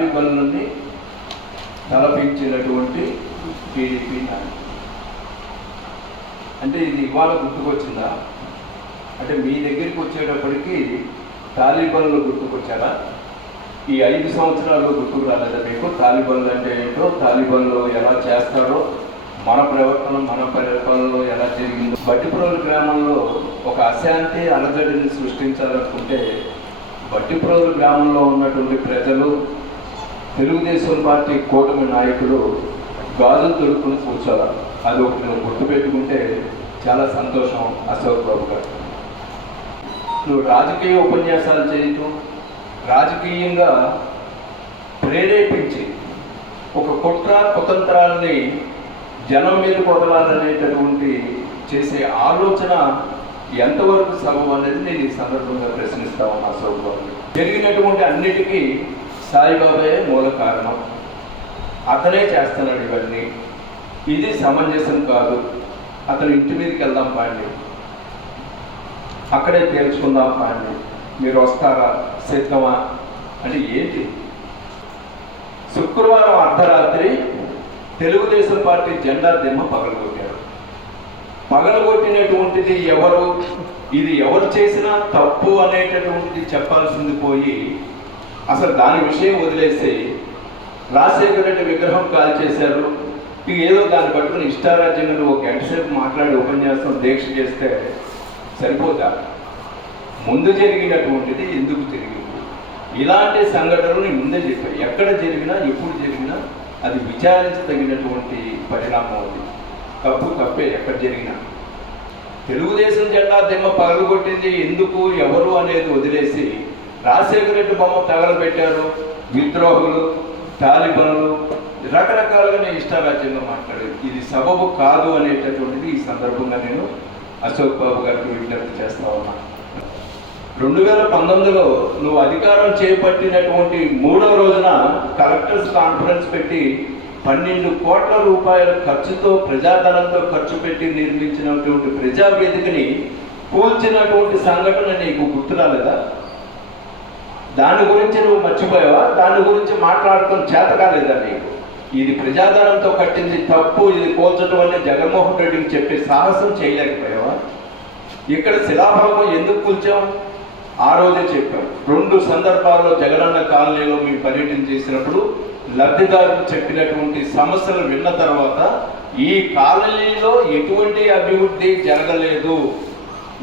తాలిబన్లని తలపించినటువంటి TDP నాయకులు. అంటే ఇది ఇవాళ గుర్తుకొచ్చిందా? అంటే మీ దగ్గరికి వచ్చేటప్పటికి తాలిబన్లు గుర్తుకొచ్చారా? ఈ ఐదు సంవత్సరాలు గుర్తుకు రాలేదా మీకు? తాలిబన్లు అంటే ఏంటో? తాలిబన్లు ఎలా చేస్తారో? మన ప్రవర్తన మన పరిపాలనలో ఎలా జరిగిందో. బట్టిపురాల గ్రామంలో ఒక అశాంతి అలజడిని సృష్టించాలనుకుంటే బట్టిపురాల గ్రామంలో ఉన్నటువంటి ప్రజలు తెలుగుదేశం పార్టీ కూటమి నాయకులు గాజులు తొడుక్కుని కూర్చోవాలి. అది ఒకటి నువ్వు గుర్తుపెట్టుకుంటే చాలా సంతోషం అశోక్ బాబు గారు. నువ్వు రాజకీయ ఉపన్యాసాలు చేయటం రాజకీయంగా ప్రేరేపించి ఒక కుట్ర కుతంత్రాలని జనం మీద కొదలాలనేటటువంటి చేసే ఆలోచన ఎంతవరకు సగం అనేది నేను ఈ సందర్భంగా ప్రశ్నిస్తా ఉన్నా అశోక్ బాబు జరిగినటువంటి అన్నిటికీ సాయిబాబాయే మూల కారణం. అతనే చేస్తున్నాడు ఇవన్నీ. ఇది సమంజసం కాదు. అతను ఇంటి మీదకి వెళ్దాం పాండి. అక్కడే తేల్చుకుందాం పాండి. మీరు వస్తారా? సిద్ధమా? అంటే ఏంటి? శుక్రవారం అర్ధరాత్రి తెలుగుదేశం పార్టీ జెండా దిమ్మ పగలగొట్టారు. పగలగొట్టినటువంటిది ఎవరు? ఇది ఎవరు చేసినా తప్పు అనేటటువంటిది చెప్పాల్సింది పోయి అసలు దాని విషయం వదిలేసి రాజశేఖర రెడ్డి విగ్రహం కాల్ చేశారు. ఏదో దాన్ని పట్టుకుని ఇష్టారాజ్యంగా నువ్వు ఒక గంట సేపు మాట్లాడి ఉపన్యాసం దీక్ష చేస్తే సరిపోతా ముందు జరిగినటువంటిది ఎందుకు జరిగింది? ఇలాంటి సంఘటనలు ముందే చెప్పాను. ఎక్కడ జరిగినా ఎప్పుడు జరిగినా అది విచారించదగినటువంటి పరిణామం అది. తప్పు తప్పే ఎక్కడ జరిగినా. తెలుగుదేశం జెండా దిమ్మ పగలగొట్టింది ఎందుకు ఎవరు అనేది వదిలేసి రాజశేఖర రెడ్డి బొమ్మ తగలబెట్టారు విద్రోహులు తాలిబనులు రకరకాలుగా నేను ఇష్టారాజ్యంగా మాట్లాడాను. ఇది సబబు కాదు అనేటటువంటిది ఈ సందర్భంగా నేను అశోక్ బాబు గారికి విజ్ఞప్తి చేస్తా ఉన్నా. రెండు వేల పంతొమ్మిదిలో నువ్వు అధికారం చేపట్టినటువంటి మూడవ రోజున కలెక్టర్స్ కాన్ఫరెన్స్ పెట్టి పన్నెండు కోట్ల రూపాయల ఖర్చుతో ప్రజాధనంతో ఖర్చు పెట్టి నిర్మించినటువంటి ప్రజా వేదికని కూల్చినటువంటి సంఘటన నీకు గుర్తు రాలేదా దాని గురించి నువ్వు మర్చిపోయావా? దాని గురించి మాట్లాడటం చేత కాలేదా నీకు? ఇది ప్రజాధనంతో కట్టింది తప్పు ఇది కోల్చడం అని జగన్మోహన్ రెడ్డికి చెప్పే సాహసం చేయలేకపోయావా? ఇక్కడ శిలాభాగం ఎందుకు కూల్చాం ఆ రోజే చెప్పాం రెండు సందర్భాల్లో జగనన్న కాలనీలో మీ పర్యటన చేసినప్పుడు లబ్ధిదారులు చెప్పినటువంటి సమస్యలు విన్న తర్వాత ఈ కాలనీలో ఎటువంటి అభివృద్ధి జరగలేదు.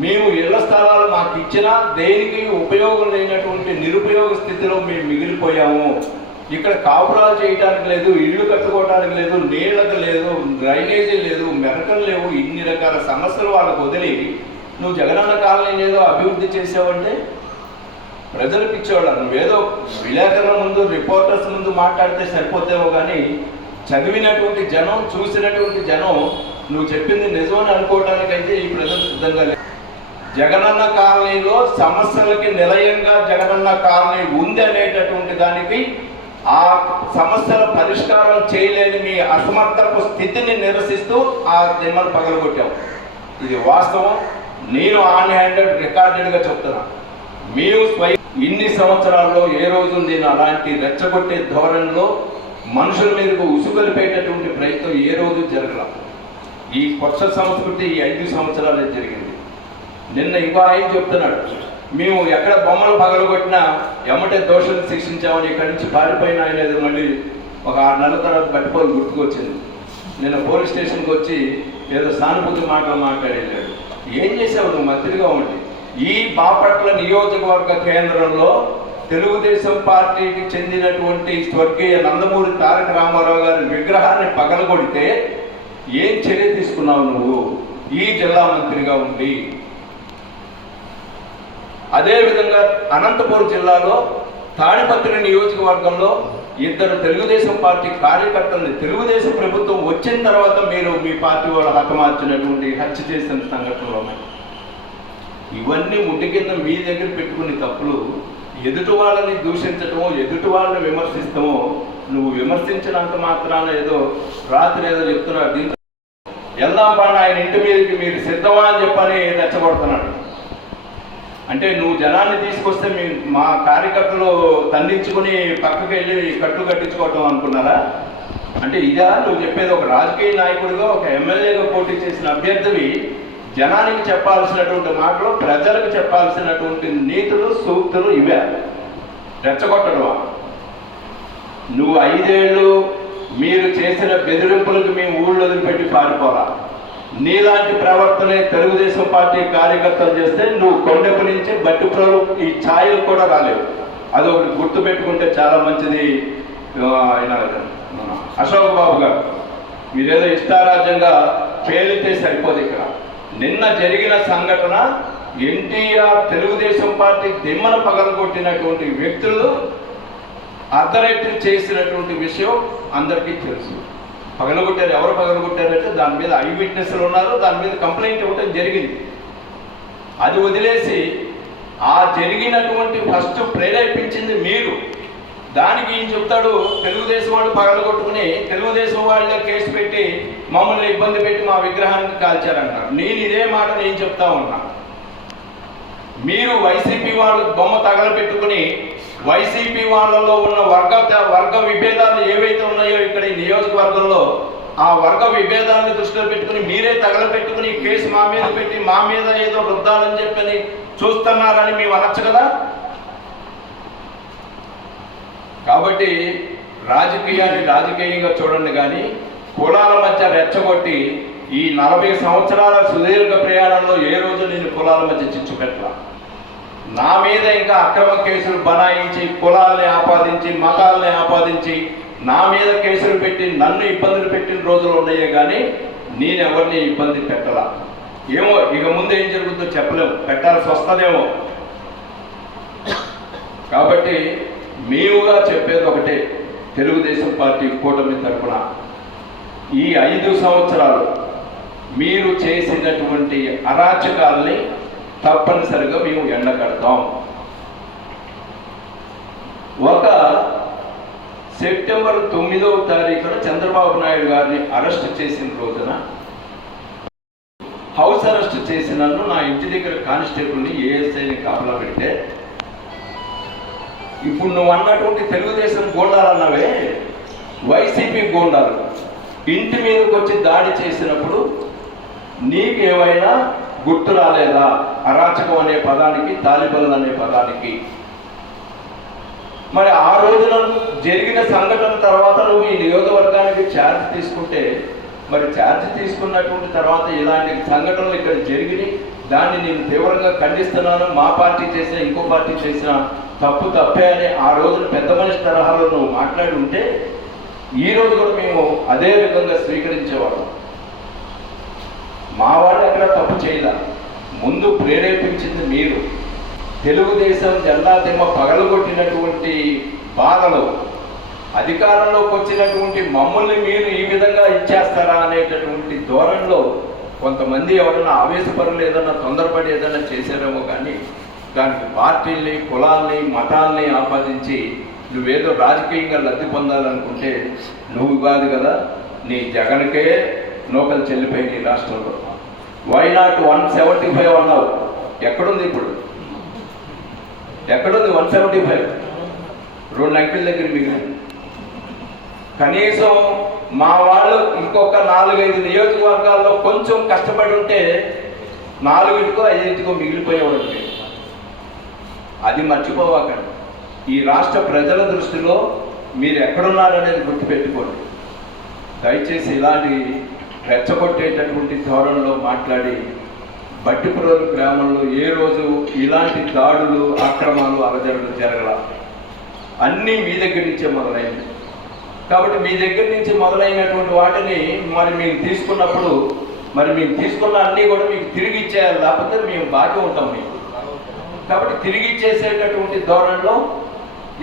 మేము ఇళ్ళ స్థలాలు మాకు ఇచ్చినా దేనికి ఉపయోగం లేనటువంటి నిరుపయోగ స్థితిలో మేము మిగిలిపోయాము. ఇక్కడ కాపురాలు చేయటానికి లేదు ఇల్లు కట్టుకోవడానికి లేదు నీళ్ళకు లేదు డ్రైనేజీ లేదు మెరకలు లేవు ఇన్ని రకాల సమస్యలు వాళ్ళకు వదిలి నువ్వు జగనన్న కాలనీ ఏదో అభివృద్ధి చేసావంటే ప్రజలు పిచ్చోళ్ళ నువ్వేదో విలేకరుల ముందు రిపోర్టర్స్ ముందు మాట్లాడితే సరిపోతేమో కానీ చదివినటువంటి జనం చూసినటువంటి జనం నువ్వు చెప్పింది నిజమని అనుకోవడానికైతే ఈ ప్రజలు సిద్ధంగా లేదు జగనన్న కాలనీలో సమస్యలకి నిలయంగా జగనన్న కాలనీ ఉంది అనేటటువంటి దానికి ఆ సమస్యల పరిష్కారం చేయలేని మీ అసమర్థపు స్థితిని నిరసిస్తూ ఆ దిమ్మను పగలగొట్టాం. ఇది వాస్తవం. నేను ఆన్ హ్యాండెడ్ రికార్డెడ్గా చెప్తున్నా. మేము స్వయం ఇన్ని సంవత్సరాల్లో ఏ రోజు నేను అలాంటి రెచ్చగొట్టే ధోరణిలో మనుషుల మీదకు ఉసుగొలిపేటటువంటి ప్రయత్నం ఏ రోజు జరగల. ఈ కొత్త సంస్కృతి ఈ ఐదు సంవత్సరాలే జరిగింది. నిన్న ఇంకో ఆయన చెప్తున్నాడు మేము ఎక్కడ బొమ్మలు పగలగొట్టినా ఎమ్మటే దోషులు శిక్షించామని ఇక్కడి నుంచి పారిపోయిన లేదు మళ్ళీ ఒక ఆరు నెలల తర్వాత పట్టిపోయి గుర్తుకొచ్చింది. నిన్న పోలీస్ స్టేషన్కి వచ్చి ఏదో సానుభూతి మాటలు మాట్లాడేళ్ళాడు ఏం చేసావు నువ్వు మంత్రిగా ఉండి. ఈ బాపట్ల నియోజకవర్గ కేంద్రంలో తెలుగుదేశం పార్టీకి చెందినటువంటి స్వర్గీయ నందమూరి తారక రామారావు గారి విగ్రహాన్ని పగలగొడితే ఏం చర్య తీసుకున్నావు నువ్వు? ఈ జిల్లా మంత్రిగా ఉండి. అదేవిధంగా అనంతపురం జిల్లాలో తాడిపత్రి నియోజకవర్గంలో ఇద్దరు తెలుగుదేశం పార్టీ కార్యకర్తల్ని తెలుగుదేశం ప్రభుత్వం వచ్చిన తర్వాత మీరు మీ పార్టీ వాళ్ళు హతమార్చినటువంటి హత్య చేసిన సంఘటనలు ఉన్నాయి. ఇవన్నీ ముట్టి కింద మీ దగ్గర పెట్టుకునే తప్పులు ఎదుటి వాళ్ళని దూషించటమో ఎదుటి వాళ్ళని విమర్శిస్తామో నువ్వు విమర్శించినంత మాత్రాన ఏదో రాత్రి ఏదో చెప్తున్నాడు. దీంతో వెళ్దాం పాండ ఆయన ఇంటి మీదకి మీరు సిద్ధమా అని చెప్పని రెచ్చగొడుతున్నాడు అంటే నువ్వు జనాన్ని తీసుకొస్తే మీ మా కార్యకర్తలు తండించుకుని పక్కకి వెళ్ళి కట్టు కట్టించుకోవటం అనుకున్నారా? అంటే ఇదా నువ్వు చెప్పేది ఒక రాజకీయ నాయకుడిగా ఒక ఎమ్మెల్యేగా పోటీ చేసిన అభ్యర్థివి జనానికి చెప్పాల్సినటువంటి మాటలు ప్రజలకు చెప్పాల్సినటువంటి నీతులు సూక్తులు ఇవే. రెచ్చగొట్టడం నువ్వు ఐదేళ్ళు మీరు చేసిన బెదిరింపులకు మేము ఊళ్ళో వదిలిపెట్టి పారిపోరా. నీలాంటి ప్రవర్తనే తెలుగుదేశం పార్టీ కార్యకర్తలు చేస్తే నువ్వు కొండపు నుంచి బట్టిప్రోలు ఈ ఛాయలు కూడా రాలేవు. అది గుర్తు పెట్టుకుంటే చాలా మంచిది ఆయన అశోక్ బాబు గారు మీరేదో ఇష్టారాజ్యంగా పేలితే సరిపోదు ఇక్కడ. నిన్న జరిగిన సంఘటన ఎన్టీఆర్ తెలుగుదేశం పార్టీ దిమ్మన పగలగొట్టినటువంటి వ్యక్తులు అర్ధరైతులు చేసినటువంటి విషయం అందరికీ తెలుసు. పగలగొట్టారు ఎవరు పగలగొట్టారంటే దాని మీద ఐ విట్నెస్లు ఉన్నారు దాని మీద కంప్లైంట్ ఇవ్వటం జరిగింది. అది వదిలేసి ఆ జరిగినటువంటి ఫస్ట్ ప్రేరేపించింది మీరు. దానికి ఏం చెప్తాడు తెలుగుదేశం వాళ్ళు పగలగొట్టుకుని తెలుగుదేశం వాళ్ళ కేసు పెట్టి మమ్మల్ని ఇబ్బంది పెట్టి మా విగ్రహాన్ని కాల్చారంటారు నేను ఇదే మాట నేను చెప్తా ఉన్నా. మీరు వైసీపీ వాళ్ళు బొమ్మ తగలబెట్టుకుని వైసీపీ వాళ్ళలో ఉన్న వర్గ వర్గ విభేదాలు ఏవైతే ఉన్నాయో ఇక్కడ ఈ నియోజకవర్గంలో ఆ వర్గ విభేదాన్ని దృష్టిలో పెట్టుకుని మీరే తగలబెట్టుకుని కేసు మా మీద పెట్టి మా మీద ఏదో వృద్ధాలని చెప్పని చూస్తున్నారని మేము అనొచ్చు కదా? కాబట్టి రాజకీయాన్ని రాజకీయంగా చూడండి కానీ కులాల మధ్య రెచ్చగొట్టి ఈ నలభై సంవత్సరాల సుదీర్ఘ ప్రయాణంలో ఏ రోజు నేను కులాల మధ్య చిచ్చు పెట్టలా? నా మీద ఇంకా అక్రమ కేసులు బనాయించి కులాల్ని ఆపాదించి మతాల్ని ఆపాదించి నా మీద కేసులు పెట్టి నన్ను ఇబ్బందులు పెట్టిన రోజులు ఉన్నాయే కానీ నేను ఎవరిని ఇబ్బంది పెట్టలా. ఏమో ఇక ముందు ఏం జరుగుతుందో చెప్పలేము. పెట్టాల్సి వస్తుందేమో. కాబట్టి మేముగా చెప్పేది ఒకటే. తెలుగుదేశం పార్టీ కూటమి తరఫున ఈ ఐదు సంవత్సరాలు మీరు చేసినటువంటి అరాచకాల్ని తప్పనిసరిగా మేము ఎండ కడతాం. ఒక సెప్టెంబర్ తొమ్మిదవ తారీఖున చంద్రబాబు నాయుడు గారిని అరెస్ట్ చేసిన రోజున హౌస్ అరెస్ట్ చేసిన నా ఇంటి దగ్గర కానిస్టేబుల్ని ఏఎస్ఐని కాపలా పెడితే ఇప్పుడు నువ్వు అన్నటువంటి తెలుగుదేశం గోండాలు అన్నవే వైసీపీ గోండాలు. ఇంటి మీదకి వచ్చి దాడి చేసినప్పుడు నీకేమైనా గుర్తు రాలేదా అరాచకం అనే పదానికి తాలిబన్ అనే పదానికి. మరి ఆ రోజున జరిగిన సంఘటన తర్వాత నువ్వు ఈ నియోజకవర్గానికి ఛార్జ్ తీసుకుంటే మరి ఛార్జ్ తీసుకున్నటువంటి తర్వాత ఇలాంటి సంఘటనలు ఇక్కడ జరిగినాయి. దాన్ని నేను తీవ్రంగా ఖండిస్తున్నాను. మా పార్టీ చేసిన ఇంకో పార్టీ చేసిన తప్పు తప్పే అని ఆ రోజున పెద్ద మనిషి తరహాలో నువ్వు మాట్లాడి ఉంటే ఈ రోజు కూడా మేము అదే విధంగా స్వీకరించేవాళ్ళం. మా వాళ్ళు ఎక్కడ తప్పు చేయలే. ముందు ప్రేరేపించింది మీరు. తెలుగుదేశం జెండా దిమ్మ పగలగొట్టినటువంటి బాధలు అధికారంలోకి వచ్చినటువంటి మమ్మల్ని మీరు ఈ విధంగా ఇచ్చేస్తారా అనేటటువంటి ధోరణిలో కొంతమంది ఎవరైనా ఆవేశపరులు ఏదైనా తొందరపడి ఏదైనా చేశారేమో కానీ దానికి పార్టీల్ని కులాల్ని మతాల్ని ఆపాదించి నువ్వేదో రాజకీయంగా లబ్ధి పొందాలనుకుంటే నువ్వు కాదు కదా నీ జగన్కే నూకలు చెల్లిపోయింది ఈ రాష్ట్రంలో. Why not one seventy five అన్నావు? ఎక్కడుంది ఇప్పుడు? ఎక్కడుంది వన్ సెవెంటీ ఫైవ్ రెండు అంకెల దగ్గర మిగిలింది కనీసం మా వాళ్ళు ఇంకొక నాలుగైదు నియోజకవర్గాల్లో కొంచెం కష్టపడి ఉంటే నాలుగింటికో ఐదింటికో మిగిలిపోయేవాడు అది మర్చిపోవాకండి. ఈ రాష్ట్ర ప్రజల దృష్టిలో మీరు ఎక్కడున్నారనేది గుర్తుపెట్టుకోండి. దయచేసి ఇలాంటి రెచ్చగొట్టేటటువంటి ధోరణిలో మాట్లాడి బట్టిపురోలు గ్రామంలో ఏ రోజు ఇలాంటి దాడులు అక్రమాలు అలజడులు జరగల. అన్నీ మీ దగ్గర నుంచే మొదలైంది. కాబట్టి మీ దగ్గర నుంచి మొదలైనటువంటి వాటిని మరి మేము తీసుకున్నప్పుడు మరి మేము తీసుకున్న అన్నీ కూడా మీకు తిరిగి ఇచ్చేయాలి లేకపోతే మేము బాకీ ఉంటాం మీకు. కాబట్టి తిరిగి ఇచ్చేసేటటువంటి ధోరణిలో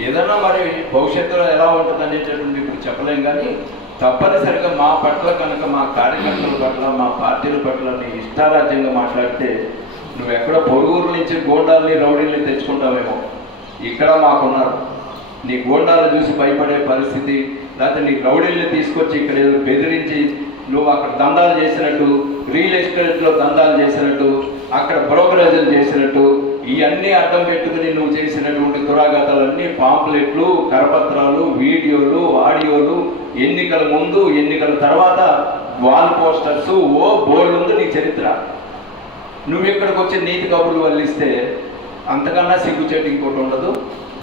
ఏదైనా మరి భవిష్యత్తులో ఎలా ఉంటుంది అనేటటువంటి ఇప్పుడు చెప్పలేం కానీ తప్పనిసరిగా మా పట్ల కనుక మా కార్యకర్తల పట్ల మా పార్టీల పట్ల నీ ఇష్టారాజ్యంగా మాట్లాడితే నువ్వు ఎక్కడ పొరుగురు నుంచి గోండాలని రౌడీల్ని తెచ్చుకుంటావేమో. ఇక్కడ మాకున్నారు. నీ గోండాలు చూసి భయపడే పరిస్థితి లేకపోతే నీ రౌడీల్ని తీసుకొచ్చి ఇక్కడ ఏదో బెదిరించి నువ్వు అక్కడ దందాలు చేసినట్టు రియల్ ఎస్టేట్లో దందాలు చేసినట్టు అక్కడ బ్రోకరేజీలు చేసినట్టు ఇవన్నీ అడ్డం పెట్టుకుని నువ్వు చేసినటువంటి అవన్నీ పాంప్లెట్లు కరపత్రాలు వీడియోలు ఆడియోలు ఎన్నికల ముందు ఎన్నికల తర్వాత వాల్ పోస్టర్స్ ఓ బోర్డు ఉంది నీ చరిత్ర. నువ్వు ఇక్కడికి వచ్చి నీతి కబుర్లు వల్లిస్తే అంతకన్నా సిగ్గుచేటు ఇంకోటి ఉండదు.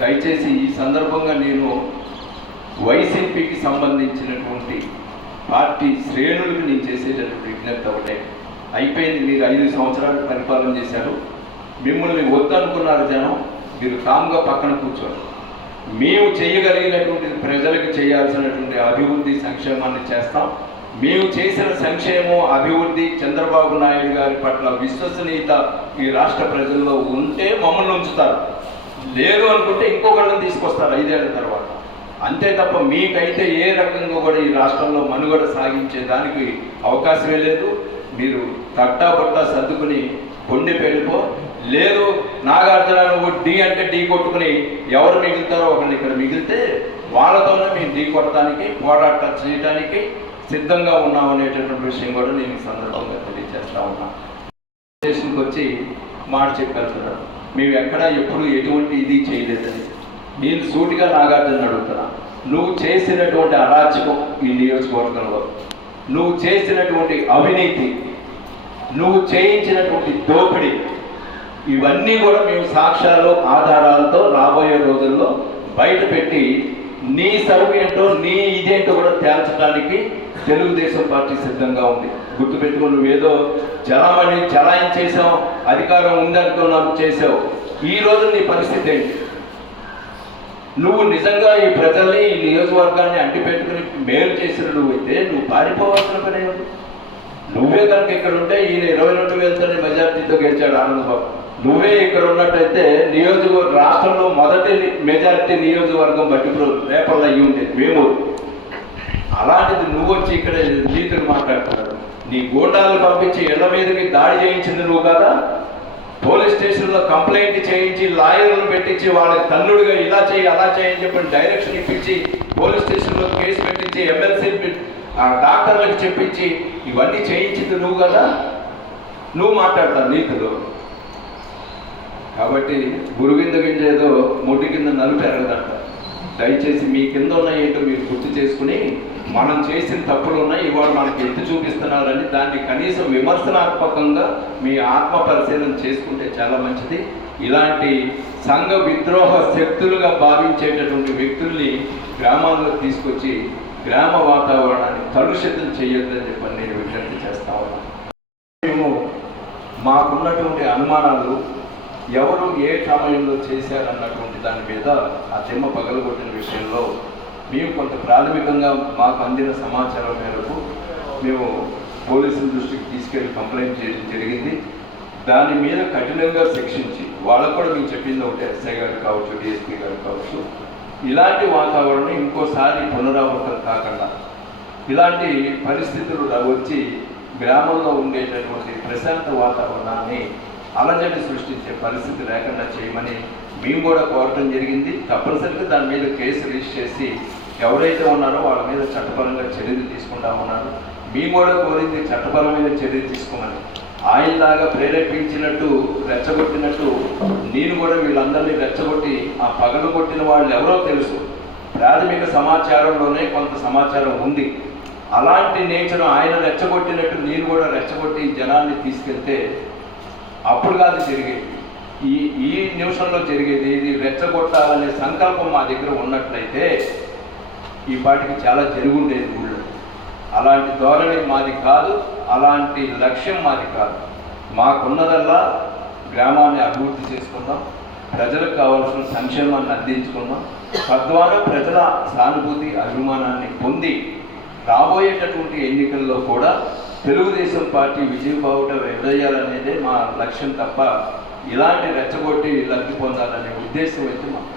దయచేసి ఈ సందర్భంగా నేను వైసీపీకి సంబంధించినటువంటి పార్టీ శ్రేణులకు నేను చేసేటటువంటి విజ్ఞప్తి ఒకటే. అయిపోయింది మీరు ఐదు సంవత్సరాలు పరిపాలన చేశారు. మిమ్మల్ని వద్దనుకున్నారు జనం. మీరు కామ్గా పక్కన కూర్చోండి. మేము చేయగలిగినటువంటి ప్రజలకు చేయాల్సినటువంటి అభివృద్ధి సంక్షేమాన్ని చేస్తాం. మేము చేసిన సంక్షేమం అభివృద్ధి చంద్రబాబు నాయుడు గారి పట్ల విశ్వసనీయత ఈ రాష్ట్ర ప్రజల్లో ఉంటే మమ్మల్ని ఉంచుతారు. లేదు అనుకుంటే ఇంకొకళ్ళని తీసుకొస్తారు ఐదేళ్ళ తర్వాత. అంతే తప్ప మీకైతే ఏ రకంగా కూడా ఈ రాష్ట్రంలో మనుగడ సాగించే దానికి అవకాశమే లేదు. మీరు తట్టా బట్టా సర్దుకుని కొండి పెళ్ళిపో. లేదు నాగార్జున నువ్వు డి అంటే ఢీ కొట్టుకుని ఎవరు మిగులుతారో ఒకరిని ఇక్కడ మిగిలితే వాళ్ళతోనే మేము ఢీ కొట్టడానికి పోరాట చేయడానికి సిద్ధంగా ఉన్నాం అనేటటువంటి విషయం కూడా నేను ఈ సందర్భంగా తెలియజేస్తా ఉన్నా. స్టేషన్కి వచ్చి మాట చెప్పేస్తున్నారు మేము ఎక్కడ ఎప్పుడు ఎటువంటి ఇది చేయలేదని. నేను సూటిగా నాగార్జున అడుగుతున్నా. నువ్వు చేసినటువంటి అరాచకం ఈ నియోజకవర్గంలో నువ్వు చేసినటువంటి అవినీతి నువ్వు చేయించినటువంటి దోపిడీ ఇవన్నీ కూడా మేము సాక్ష్యాలు ఆధారాలతో రాబోయే రోజుల్లో బయట పెట్టి నీ సరుకు ఏంటో నీ ఇదేంటో కూడా తేల్చడానికి తెలుగుదేశం పార్టీ సిద్ధంగా ఉంది. గుర్తుపెట్టుకుని నువ్వేదో చలామణి చలాయించేసావు అధికారం ఉందనుకున్నావు చేసావు. ఈ రోజు నీ పరిస్థితి ఏంటి? నువ్వు నిజంగా ఈ ప్రజల్ని ఈ నియోజకవర్గాన్ని అంటి పెట్టుకుని మేలు చేసిన నువ్వైతే నువ్వు పారిపోవాల్సిన పని ఏమిటి నువ్వే కనుక ఇక్కడ ఉంటే ఈయన ఇరవై రెండు వేలతోనే మెజార్టీతో గెలిచాడు ఆనందబాబు నువ్వే ఇక్కడ ఉన్నట్టయితే నియోజకవర్గ రాష్ట్రంలో మొదటి మెజారిటీ నియోజకవర్గం బట్టిప్పుడు రేపల్లో అయ్యి ఉండేది మేము. అలాంటిది నువ్వు వచ్చి ఇక్కడ నీతులు మాట్లాడుతున్నాడు నీ గోటాలు పంపించి ఇళ్ళ మీదకి దాడి చేయించింది నువ్వు కదా? పోలీస్ స్టేషన్లో కంప్లైంట్ చేయించి లాయర్లు పెట్టించి వాళ్ళకి తల్లుడుగా ఇలా చేయి అలా చేయని చెప్పి డైరెక్షన్ ఇప్పించి పోలీస్ స్టేషన్లో కేసు పెట్టించి ఎమ్మెల్సీ డాక్టర్లకు చెప్పించి ఇవన్నీ చేయించింది నువ్వు కదా? నువ్వు మాట్లాడతావు నీతులు. కాబట్టి గురువింద గింజ ఏదో ముడ్డి కింద నలుపు ఎరగదంట. దయచేసి మీ కింద ఉన్న ఏంటో మీరు గుర్తు చేసుకుని మనం చేసిన తప్పులు ఉన్నాయి ఇవాళ మనకి ఎత్తి చూపిస్తున్నారని దాన్ని కనీసం విమర్శనాత్మకంగా మీ ఆత్మ పరిశీలన చేసుకుంటే చాలా మంచిది. ఇలాంటి సంఘ విద్రోహ శక్తులుగా భావించేటటువంటి వ్యక్తుల్ని గ్రామాల్లో తీసుకొచ్చి గ్రామ వాతావరణాన్ని కలుషితం చేయొద్దని చెప్పని నేను విజ్ఞప్తి చేస్తా ఉన్నాను మేము మాకున్నటువంటి అనుమానాలు ఎవరు ఏ సమయంలో చేశారన్నటువంటి దాని మీద ఆ దిమ్మ పగలగొట్టిన విషయంలో మేము కొంత ప్రాథమికంగా మాకు అందిన సమాచారం మేరకు మేము పోలీసుల దృష్టికి తీసుకెళ్ళి కంప్లైంట్ చేయడం జరిగింది. దాని మీద కఠినంగా శిక్షించి వాళ్ళకు కూడా మేము చెప్పింది ఒకటి ఎస్ఐ గారు కావచ్చు డిఎస్పీ గారు కావచ్చు ఇలాంటి వాతావరణం ఇంకోసారి పునరావృతం కాకుండా ఇలాంటి పరిస్థితులు వచ్చి గ్రామంలో ఉండేటటువంటి ప్రశాంత వాతావరణాన్ని అలజడి సృష్టించే పరిస్థితి లేకుండా చేయమని మేము కూడా కోరటం జరిగింది. తప్పనిసరిగా దాని మీద కేసు రిజిస్టర్ చేసి ఎవరైతే ఉన్నారో వాళ్ళ మీద చట్టపరంగా చర్యలు తీసుకుంటామన్నారు మేము కూడా కోరింది చట్టపరమైన చర్యలు తీసుకోమని. ఆయనలాగా ప్రేరేపించినట్టు రెచ్చగొట్టినట్టు నేను కూడా వీళ్ళందరినీ రెచ్చగొట్టి ఆ పగలు కొట్టిన వాళ్ళు ఎవరో తెలుసు. ప్రాథమిక సమాచారంలోనే కొంత సమాచారం ఉంది. అలాంటి నేచర్ ఆయన రెచ్చగొట్టినట్టు నేను కూడా రెచ్చగొట్టి జనాన్ని తీసుకెళ్తే అప్పుడు కాదు జరిగేది. ఈ ఈ నిమిషంలో జరిగేది ఇది రెచ్చగొట్టాలనే సంకల్పం మా దగ్గర ఉన్నట్లయితే ఈ పాటికి చాలా జరుగుండేది ఊళ్ళో. అలాంటి ధోరణి మాది కాదు అలాంటి లక్ష్యం మాది కాదు. మాకున్నదల్లా గ్రామాన్ని అభివృద్ధి చేసుకుందాం ప్రజలకు కావాల్సిన సంక్షేమాన్ని అందించుకుందాం. తద్వారా ప్రజల సానుభూతి అభిమానాన్ని పొంది రాబోయేటటువంటి ఎన్నికల్లో కూడా తెలుగుదేశం పార్టీ విజయబావుట వెదయ్యాలనేదే మా లక్ష్యం తప్ప ఇలాంటి రెచ్చగొట్టి లబ్ధి పొందాలనే ఉద్దేశం అయితే మాకు.